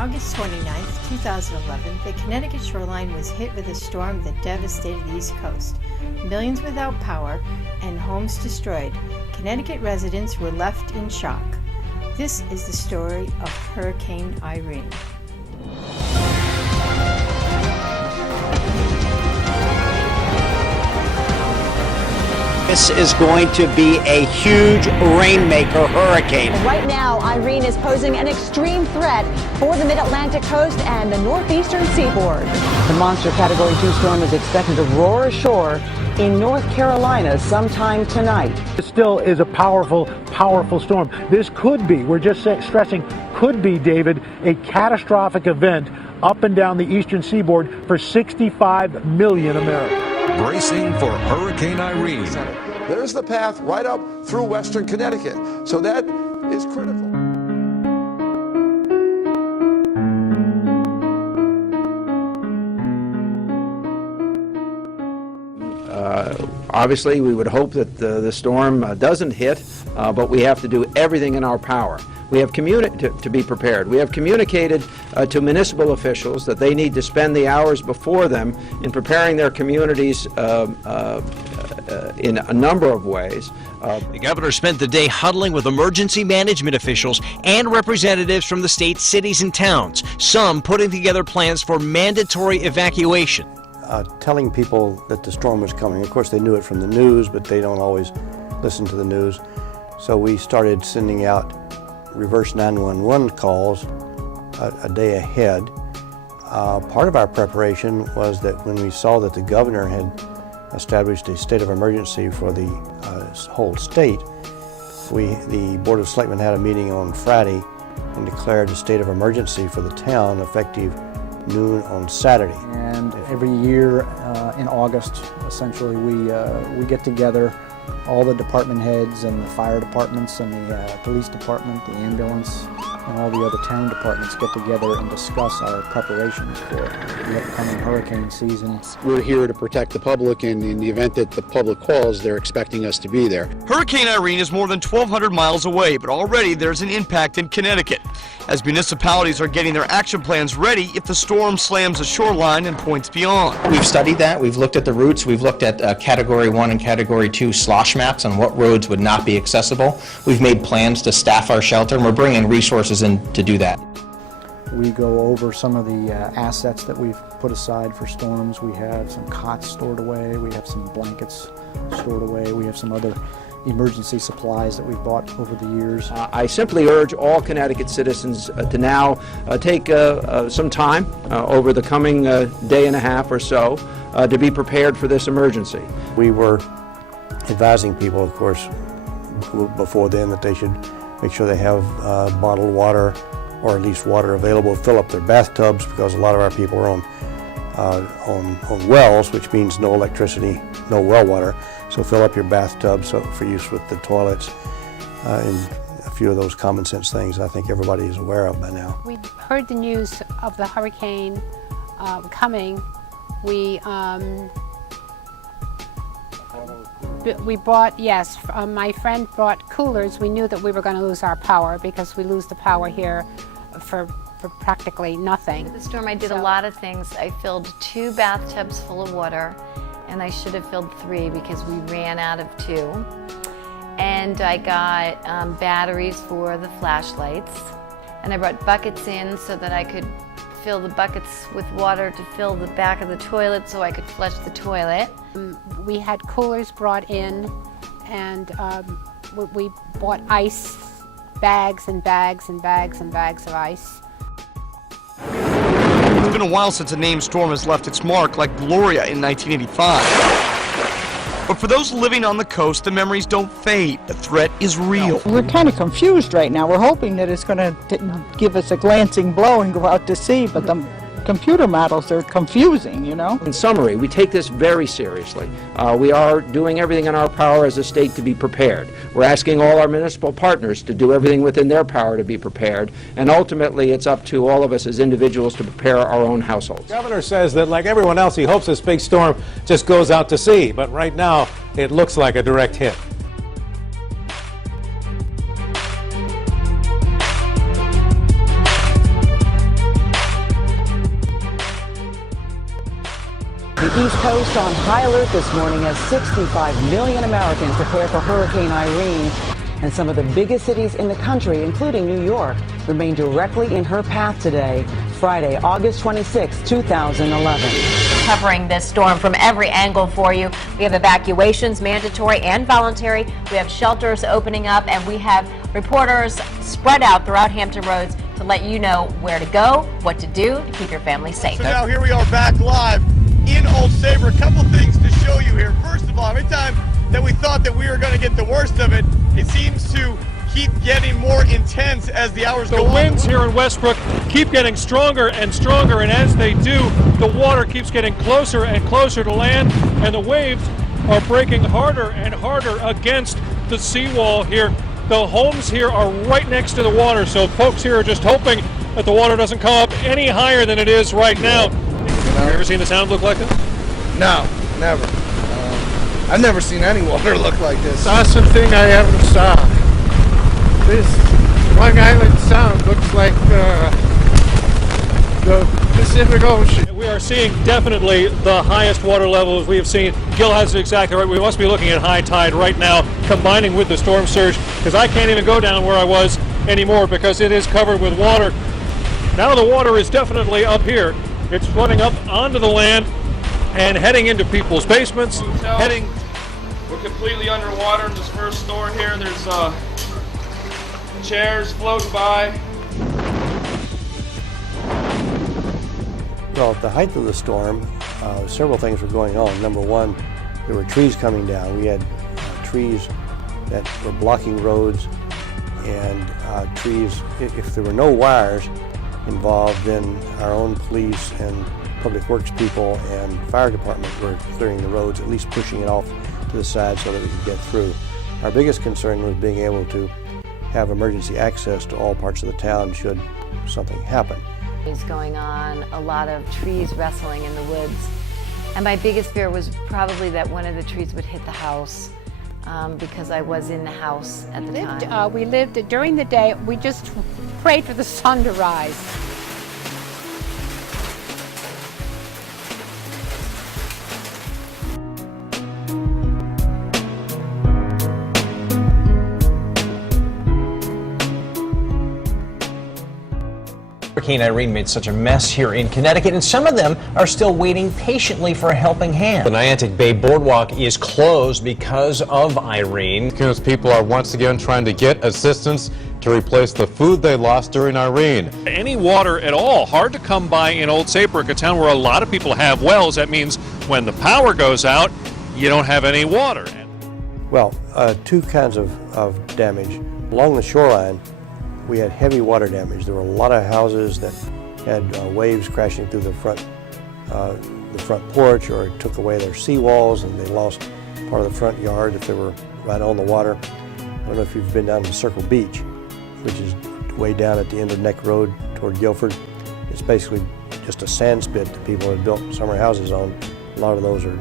August 29, 2011, the Connecticut shoreline was hit with a storm that devastated the East Coast. Millions without power and homes destroyed. Connecticut residents were left in shock. This is the story of Hurricane Irene. This is going to be a huge rainmaker hurricane. Right now, Irene is posing an extreme threat for the mid-Atlantic coast and the northeastern seaboard. The monster Category 2 storm is expected to roar ashore in North Carolina sometime tonight. It still is a powerful, powerful storm. This could be, we're just stressing, could be, David, a catastrophic event up and down the eastern seaboard for 65 million Americans. Bracing for Hurricane Irene. There's the path right up through western Connecticut. So that is critical. Obviously, we would hope that the storm doesn't hit, but we have to do everything in our power. We have to be prepared. We have communicated to municipal officials that they need to spend the hours before them in preparing their communities in a number of ways. The governor spent the day huddling with emergency management officials and representatives from the state's cities and towns, some putting together plans for mandatory evacuation. Telling people that the storm was coming. Of course, they knew it from the news, but they don't always listen to the news. So we started sending out reverse 911 calls a day ahead. Part of our preparation was that when we saw that the governor had established a state of emergency for the whole state, the Board of Selectmen had a meeting on Friday and declared a state of emergency for the town effective noon on Saturday. And every year in August, essentially, we get together, all the department heads and the fire departments and the police department, the ambulance, and all the other town departments get together and discuss our preparations for the upcoming hurricane season. We're here to protect the public, and in the event that the public calls, they're expecting us to be there. Hurricane Irene is more than 1,200 miles away, but already there's an impact in Connecticut, as municipalities are getting their action plans ready if the storm slams the shoreline and points beyond. We've studied that. We've looked at the routes. We've looked at Category 1 and Category 2 slosh maps on what roads would not be accessible. We've made plans to staff our shelter, and we're bringing resources in to do that. We go over some of the assets that we've put aside for storms. We have some cots stored away. We have some blankets stored away. We have some other emergency supplies that we've bought over the years. I simply urge all Connecticut citizens to now take some time over the coming day and a half or so to be prepared for this emergency. We were advising people, of course, before then that they should make sure they have bottled water, or at least water available, fill up their bathtubs, because a lot of our people are on wells, which means no electricity, no well water. So fill up your bathtubs for use with the toilets, and a few of those common sense things I think everybody is aware of by now. We heard the news of the hurricane coming. We bought, yes, my friend brought coolers. We knew that we were going to lose our power because we lose the power here for practically nothing. For the storm, I did a lot of things. I filled 2 bathtubs full of water, and I should have filled 3 because we ran out of 2. And I got batteries for the flashlights, and I brought buckets in so that I could fill the buckets with water to fill the back of the toilet so I could flush the toilet. We had coolers brought in, and we bought ice, bags and bags and bags and bags of ice. It's been a while since a named storm has left its mark like Gloria in 1985. But for those living on the coast, the memories don't fade. The threat is real. We're kind of confused right now. We're hoping that it's going to give us a glancing blow and go out to sea, but the computer models are confusing, you know. In summary, we take this very seriously. We are doing everything in our power as a state to be prepared. We're asking all our municipal partners to do everything within their power to be prepared, and ultimately it's up to all of us as individuals to prepare our own households. The governor says that, like everyone else, he hopes this big storm just goes out to sea, but right now it looks like a direct hit. The East Coast on high alert this morning as 65 million Americans prepare for Hurricane Irene. And some of the biggest cities in the country, including New York, remain directly in her path today, Friday, August 26, 2011. Covering this storm from every angle for you. We have evacuations, mandatory and voluntary. We have shelters opening up, and we have reporters spread out throughout Hampton Roads to let you know where to go, what to do to keep your family safe. So now here we are back live in Old Saybrook. A couple things to show you here. First of all, every time that we thought that we were going to get the worst of it, it seems to keep getting more intense as the hours go on. The winds here in Westbrook keep getting stronger and stronger, and as they do, the water keeps getting closer and closer to land, and the waves are breaking harder and harder against the seawall here. The homes here are right next to the water, so folks here are just hoping that the water doesn't come up any higher than it is right now. Have you ever seen the sound look like this? No, never. I've never seen any water look like this. That's the thing I ever saw. This Long Island Sound looks like the Pacific Ocean. We are seeing definitely the highest water levels we have seen. Gil has it exactly right. We must be looking at high tide right now, combining with the storm surge, because I can't even go down where I was anymore because it is covered with water. Now the water is definitely up here. It's flooding up onto the land and heading into people's basements. We're completely underwater in this first store here. There's chairs floating by. Well, at the height of the storm, several things were going on. Number one, there were trees coming down. We had trees that were blocking roads, and trees, if there were no wires involved, then our own police and public works people and fire department were clearing the roads, at least pushing it off to the side so that we could get through. Our biggest concern was being able to have emergency access to all parts of the town should something happen. Is going on, a lot of trees wrestling in the woods, and my biggest fear was probably that one of the trees would hit the house because I was in the house at the time. We lived during the day. We just prayed for the sun to rise. Hurricane Irene made such a mess here in Connecticut, and some of them are still waiting patiently for a helping hand. The Niantic Bay Boardwalk is closed because of Irene. People are once again trying to get assistance to replace the food they lost during Irene. Any water at all, hard to come by in Old Saybrook, a town where a lot of people have wells. That means when the power goes out, you don't have any water. Well, two kinds of damage. Along the shoreline, we had heavy water damage. There were a lot of houses that had waves crashing through the front porch, or it took away their seawalls, and they lost part of the front yard if they were right on the water. I don't know if you've been down to Circle Beach, which is way down at the end of Neck Road toward Guilford. It's basically just a sand spit that people had built summer houses on. A lot of those are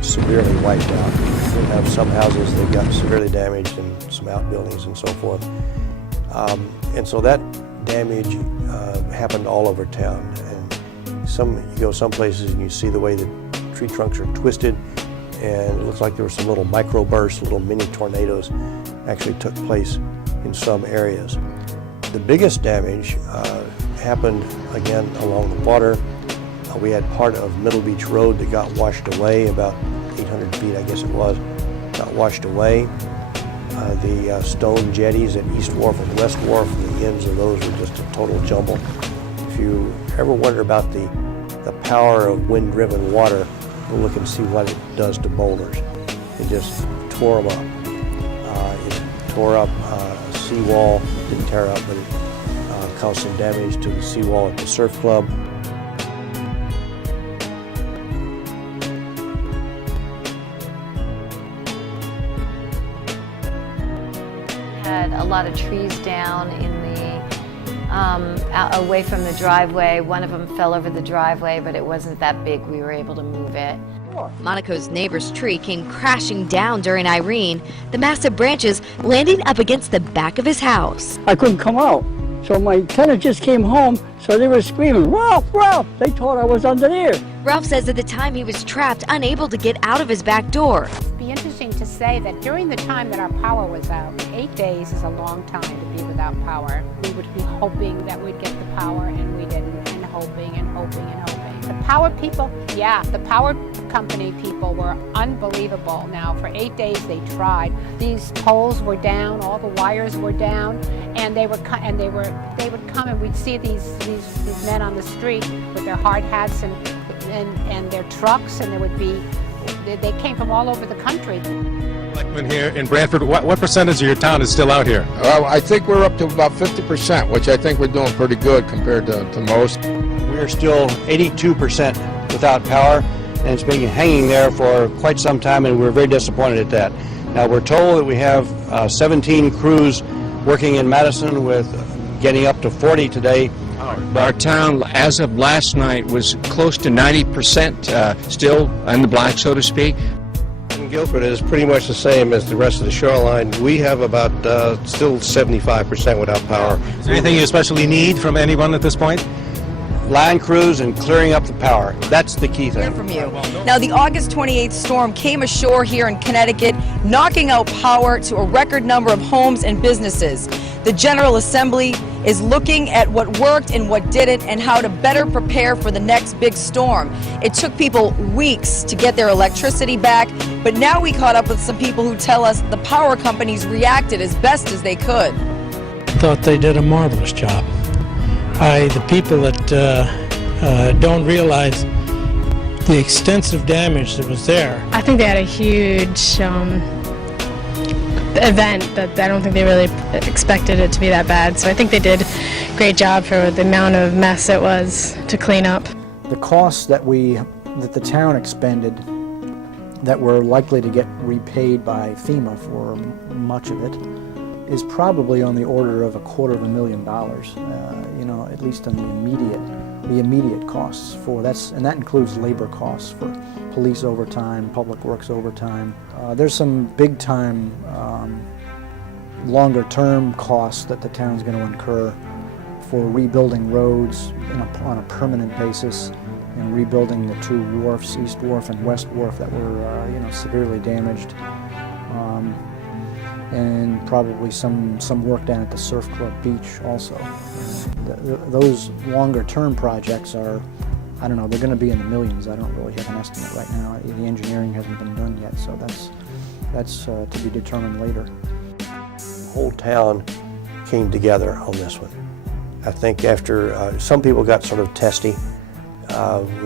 severely wiped out. We have some houses that got severely damaged and some outbuildings and so forth. And so that damage happened all over town. And you go some places and you see the way the tree trunks are twisted, and it looks like there were some little microbursts, little mini tornadoes actually took place in some areas. The biggest damage happened again along the water. We had part of Middle Beach Road that got washed away, about 800 feet I guess it was, got washed away. The stone jetties at East Wharf and West Wharf, the ends of those were just a total jumble. If you ever wonder about the power of wind-driven water, go look and see what it does to boulders. It just tore them up. It tore up a seawall, didn't tear up, but it caused some damage to the seawall at the surf club. Had a lot of trees down in the away from the driveway. One of them fell over the driveway, but it wasn't that big. We were able to move it. Monaco's neighbor's tree came crashing down during Irene, the massive branches landing up against the back of his house. I couldn't come out. So my tenant just came home, so they were screaming, "Ralph, Ralph!" They thought I was under there. Ralph says at the time he was trapped, unable to get out of his back door. It'd be interesting to say that during the time that our power was out, 8 days is a long time to be without power. We would be hoping that we'd get the power, and we didn't, and hoping and hoping and hoping. The power people, yeah, the power company people were unbelievable. Now, for 8 days they tried. These poles were down, all the wires were down, and they would come and we'd see these men on the street with their hard hats and their trucks, and they came from all over the country. Here in Brantford, what percentage of your town is still out here? I think we're up to about 50%, which I think we're doing pretty good compared to most. We're still 82% without power, and it's been hanging there for quite some time, and we're very disappointed at that. Now, we're told that we have 17 crews working in Madison, with getting up to 40 today. Our town, as of last night, was close to 90% still in the black, so to speak. In Guilford, it is pretty much the same as the rest of the shoreline. We have about still 75% without power. Is there anything you especially need from anyone at this point? Line crews and clearing up the power. That's the key thing. From you. Now, the August 28th storm came ashore here in Connecticut, knocking out power to a record number of homes and businesses. The General Assembly is looking at what worked and what didn't, and how to better prepare for the next big storm. It took people weeks to get their electricity back, but now we caught up with some people who tell us the power companies reacted as best as they could. I thought they did a marvelous job. The people that don't realize the extensive damage that was there. I think they had a huge event that I don't think they really expected it to be that bad. So I think they did a great job for the amount of mess it was to clean up. The costs that the town expended that were likely to get repaid by FEMA for much of it is probably on the order of $250,000. At least on the immediate costs for and that includes labor costs for police overtime, public works overtime. There's some big time, longer term costs that the town's going to incur for rebuilding roads on a permanent basis, and rebuilding the two wharfs, East Wharf and West Wharf, that were severely damaged. And probably some work down at the Surf Club Beach also. Those longer term projects are, I don't know, they're going to be in the millions. I don't really have an estimate right now. The engineering hasn't been done yet, so that's to be determined later. The whole town came together on this one. I think after some people got sort of testy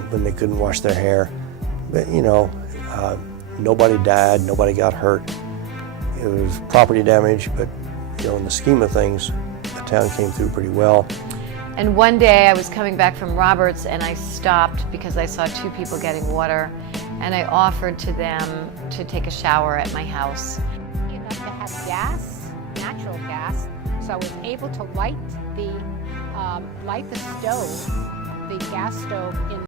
when they couldn't wash their hair, but nobody died, nobody got hurt. It was property damage, but in the scheme of things, the town came through pretty well. And one day I was coming back from Roberts, and I stopped because I saw two people getting water, and I offered to them to take a shower at my house. Enough to have gas, natural gas, so I was able to light the stove, the gas stove in